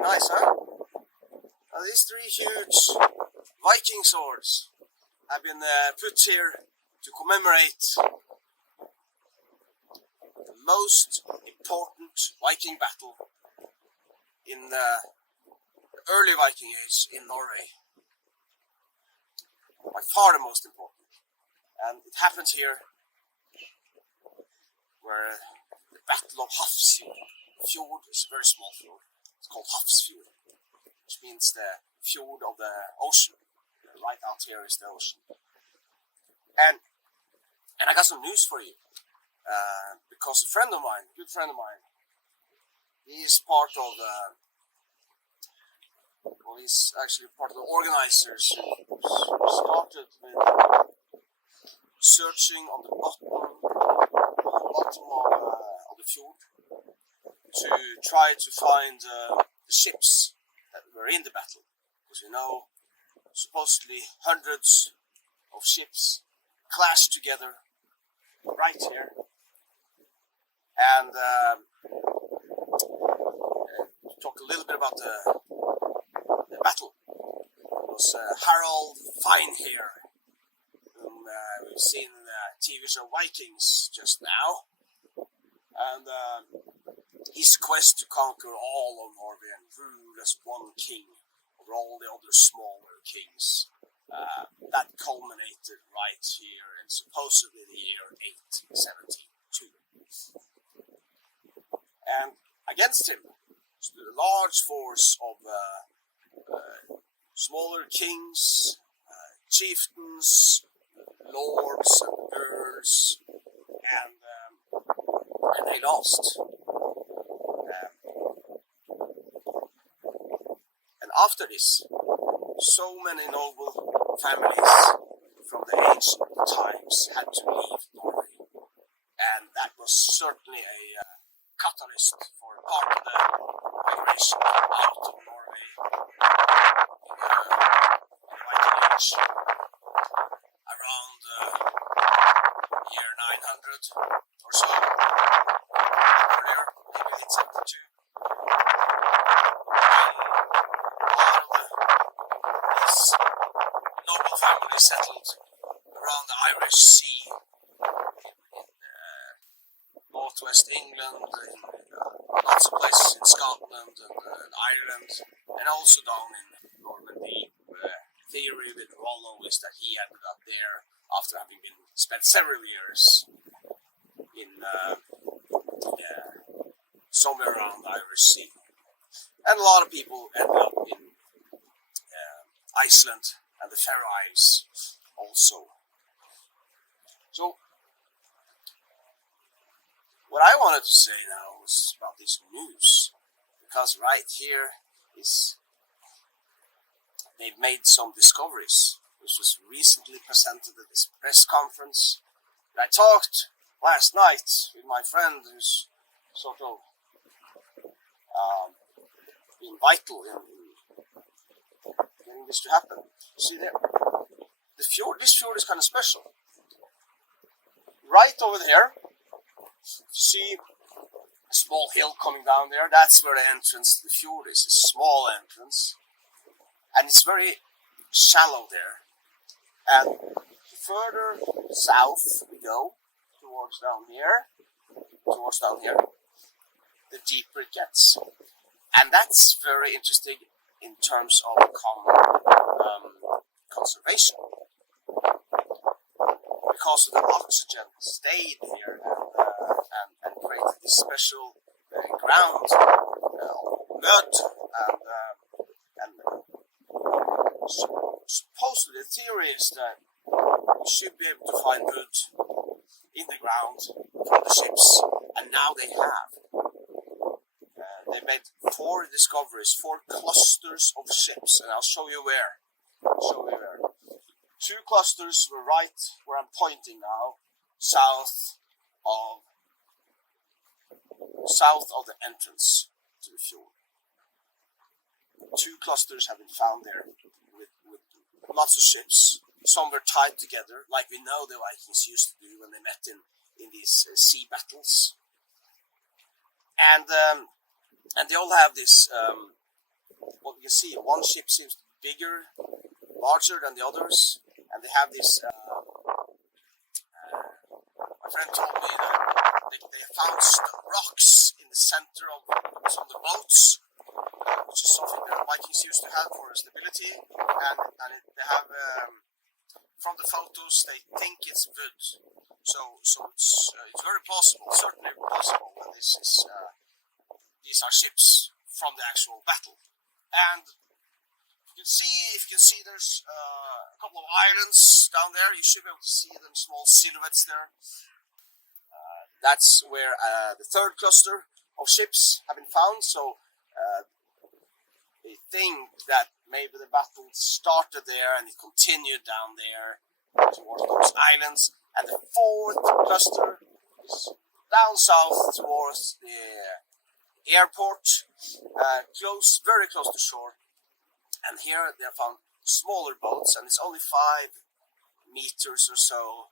Very nice, huh? Now, these three huge Viking swords have been put here to commemorate the most important Viking battle in the early Viking age in Norway. By far the most important. And it happened here where the Battle of Hafrsfjord. Fjord is a very small fjord. It's called Hafrsfjord, which means the fjord of the ocean. Right out here is the ocean. And I got some news for you. Because a friend of mine, a good friend of mine, he's part of the, well, he's actually part of the organizers who started with searching on the bottom of the fjord to try to find the ships that were in the battle. Because we know supposedly hundreds of ships clashed together right here. And talk a little bit about the battle. It was Harald Finehair, whom we've seen in the TV show Vikings just now. And his quest to conquer all of Norway and rule as one king over all the other smaller kings. That culminated right here in supposedly the year 872. And against him stood a large force of smaller kings, chieftains, lords and earls, and they lost. And after this, so many noble families from the ancient times had to leave Norway. And that was certainly a catalyst for part of the migration out of Norway in the Viking Age around year 900 or so, earlier, maybe 872. These noble families settled around the Irish Sea in northwest England, in lots of places in Scotland and Ireland, and also down in Normandy. The theory with Rollo is that he ended up there after having spent several years in somewhere around the Irish Sea. And a lot of people ended up in Iceland and the Faroe Isles also. So, what I wanted to say now was about this news, because right here is they've made some discoveries, which was recently presented at this press conference. And I talked last night with my friend who's sort of been vital in getting this to happen. See there, this fjord is kind of special. Right over there, see a small hill coming down there. That's where the entrance to the fjord is, a small entrance. And it's very shallow there. And further south we go, towards down here, the deeper it gets. And that's very interesting in terms of conservation. Because of the oxygen stayed here and created this special ground, mud, and supposedly the theory is that you should be able to find wood in the ground from the ships, and now they have. They made 4 discoveries, 4 clusters of ships, and I'll show you where. 2 clusters were right where I'm pointing now, south of the entrance to the fjord. 2 clusters have been found there with lots of ships. Some were tied together, like we know the Vikings used to do when they met in these sea battles. And they all have this what you can see, one ship seems bigger, larger than the others, and they have this. My friend told me that they found rocks in the center of some of the boats, which is something that Vikings used to have for stability, and they have. From the photos, they think it's wood, so it's very plausible, certainly possible that these are ships from the actual battle. And if you can see, there's a couple of islands down there. You should be able to see them, small silhouettes there. That's where the third cluster of ships have been found. So they think that maybe the battle started there and it continued down there towards those islands. And the fourth cluster is down south towards the airport, very close to shore. And here they have found smaller boats, and it's only 5 meters or so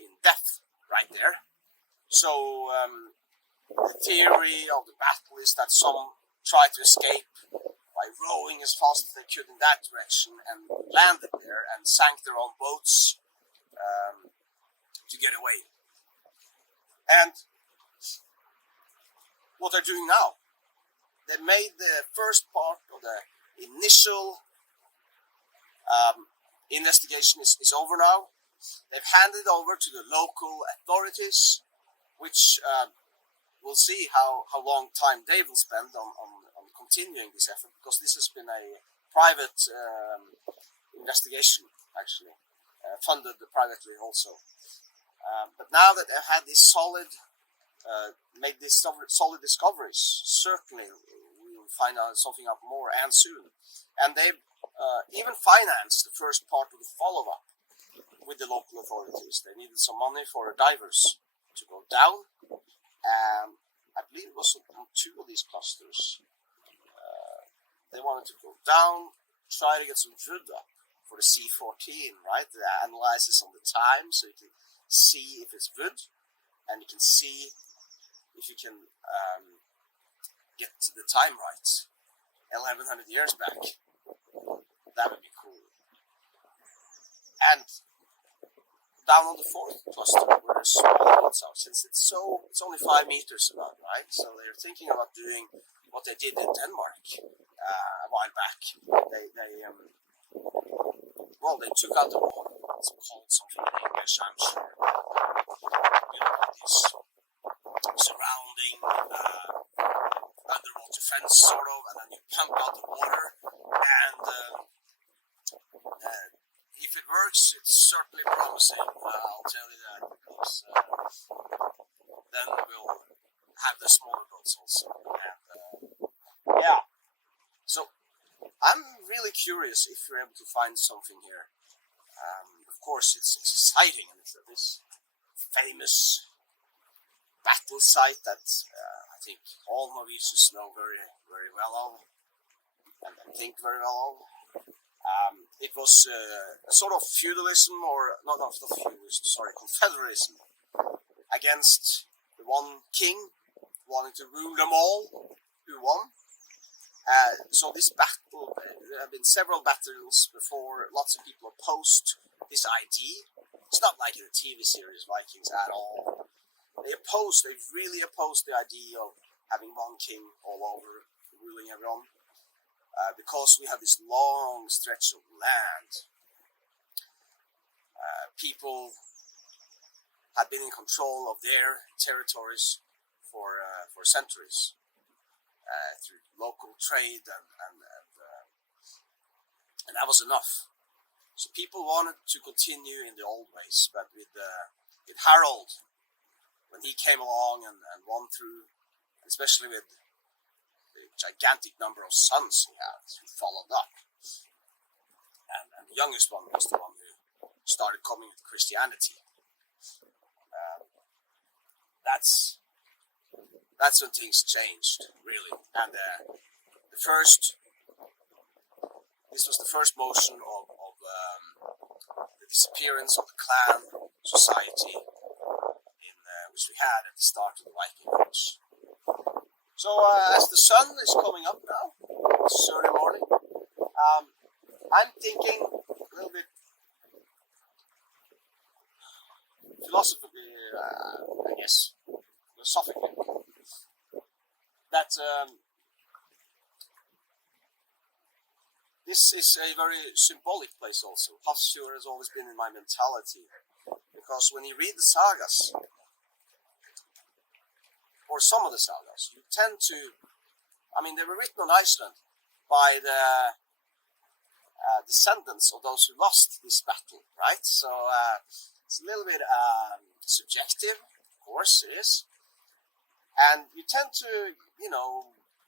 in depth right there. So the theory of the battle is that some tried to escape by rowing as fast as they could in that direction and landed there and sank their own boats to get away. And what they're doing now, they made the first part of the initial investigation is over now. They've handed over to the local authorities, which we'll see how long time they will spend on continuing this effort, because this has been a private investigation, actually, funded privately also. But now that they've had this made these solid discoveries, certainly we will find out something out more, and soon. And they've even financed the first part of the follow-up with the local authorities. They needed some money for divers to go down. I believe it was on 2 of these clusters. They wanted to go down, try to get some wood up for the C14, right? The analysis on the time, so you can see if it's wood, and you can see if you can get the time right. 1100 years back. That would be cool. And down on the 4th cluster, where there's smaller boats out, since it's only 5 meters about, right? So they're thinking about doing what they did in Denmark a while back. They took out the water. It's called something in English, I'm sure. This surrounding underwater fence, sort of, and then you pump out the water. And if it works, it's certainly promising. I'll tell you that, because then we'll have the smaller boats also. And yeah, so I'm really curious if you're able to find something here. Of course, it's exciting, and it's this famous battle site that I think all Norwegians know very, very well of, and think very well of. It was a sort of feudalism, or not feudalism, sorry, confederalism, against the one king wanting to rule them all, who won. So this battle, there have been several battles before. Lots of people opposed this idea. It's not like in the TV series Vikings at all. They really opposed the idea of having one king all over, ruling everyone. Because we have this long stretch of land, people had been in control of their territories for centuries, through local trade, and that was enough. So people wanted to continue in the old ways, but with Harald, when he came along and won through, especially with the gigantic number of sons he had who followed up, and the youngest one was the one who started coming with Christianity. That's when things changed, really. And this was the first motion of the disappearance of the clan society which we had at the start of the Viking Age. So as the sun is coming up now, It's early morning. I'm thinking a little bit philosophically, I guess, philosophically, that this is a very symbolic place also. Hafrsfjord has always been in my mentality, because when you read the sagas, or some of the sagas, you tend to, I mean, they were written on Iceland by the descendants of those who lost this battle, right? So it's a little bit subjective, of course it is. And you tend to,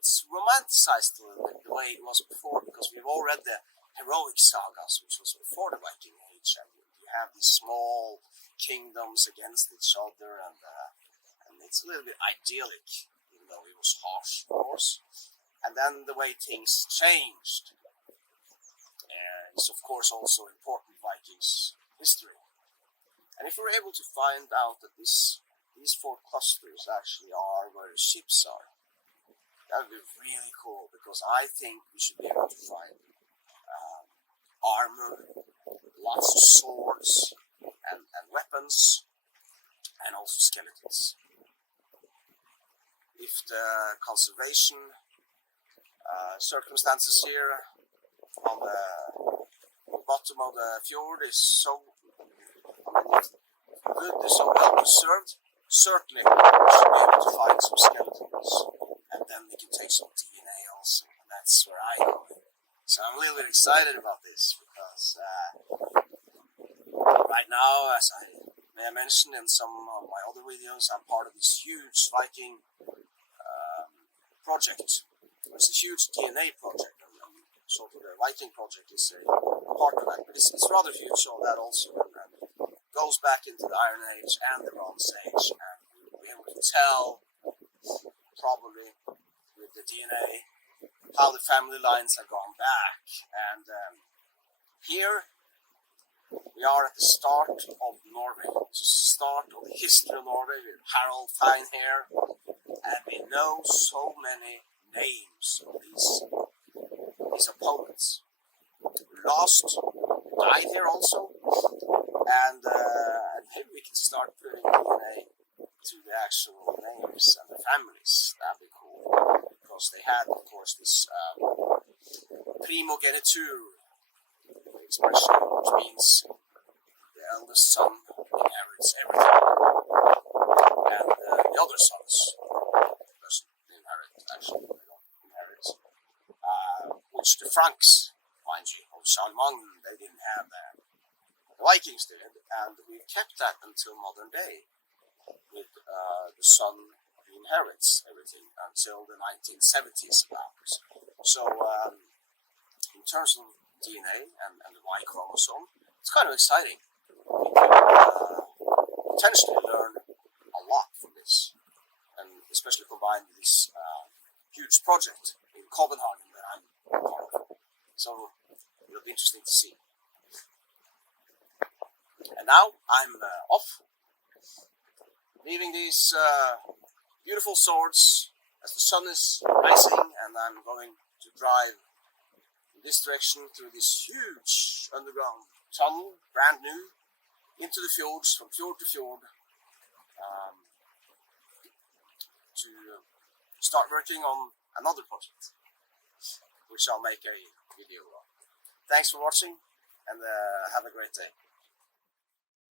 it's romanticized a little bit the way it was before, because we've all read the heroic sagas, which was before the Viking Age, and you have these small kingdoms against each other, and it's a little bit idyllic, even though it was harsh, of course. And then the way things changed is, of course, also important Vikings history. And if we're able to find out that these four clusters actually are where the ships are, that would be really cool, because I think we should be able to find armor, lots of swords and weapons, and also skeletons. If the conservation circumstances here on the bottom of the fjord is so good, so well preserved, certainly we should be able to find some skeletons, and then we can take some DNA also, and that's where I go. So I'm a little bit excited about this, because right now, as I may have mentioned in some of my other videos, I'm part of this huge Viking project. It's a huge DNA project, and sort of the Viking project is a part of that, but it's rather huge on that also, and goes back into the Iron Age and the Bronze Age, and we'll be able to tell, probably with the DNA, how the family lines have gone back. And here we are at the start of Norway, the start of the history of Norway with Harald Finehair, and we know so many names of these opponents. Lost, died here also, and maybe we can start putting DNA to the actual names and the families. That'd be cool, because they had, of course, this primogeniture expression, which means the eldest son inherits everything, and the other sons doesn't inherit, actually, they don't inherit, which the Franks, mind you, of Charlemagne, they didn't have that. The Vikings did, and we kept that until modern day, with the son who inherits everything until the 1970s about. So in terms of DNA and the Y chromosome, it's kind of exciting. We can potentially learn a lot from this, and especially combined with this huge project in Copenhagen that I'm part of. So it'll be interesting to see. And now I'm off, leaving these beautiful swords as the sun is rising, and I'm going to drive in this direction through this huge underground tunnel, brand new, into the fjords, from fjord to fjord, to start working on another project, which I'll make a video on. Thanks for watching, and have a great day.